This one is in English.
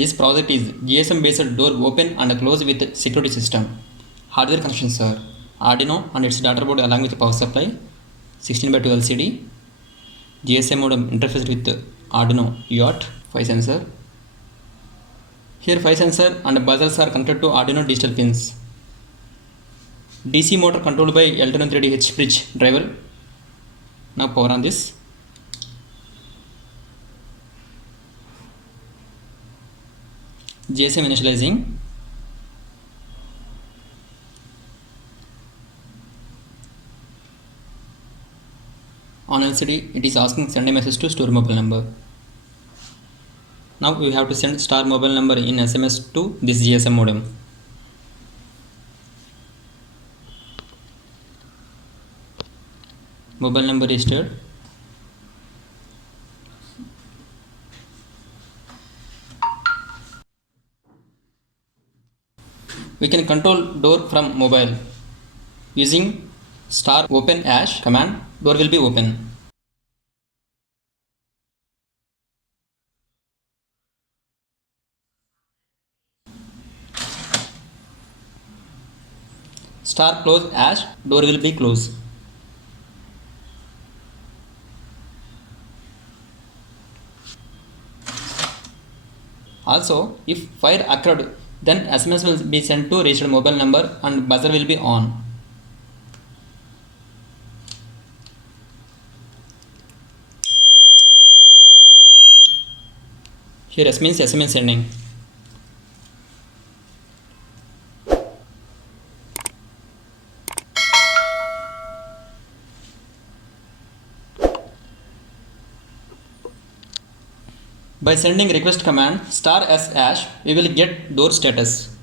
This project is GSM based door open and close with security system. Hardware connections are Arduino and its data board along with power supply, 16 by 2 LCD, GSM modem interfaced with Arduino UART, 5 sensor. Here 5 sensor and buzzers are connected to Arduino digital pins. DC motor controlled by L230H bridge driver. Now power on this. GSM initializing. On LCD, it is asking send a message to store mobile number. Now we have to send star mobile number in SMS to this GSM modem. Mobile number is stored. We can control door from mobile using star open hash command. Door will be open. Star close hash, door will be closed. Also, if fire occurred, then SMS will be sent to registered mobile number and buzzer will be on. Here S means SMS sending. By sending request command star s hash, we will get door status.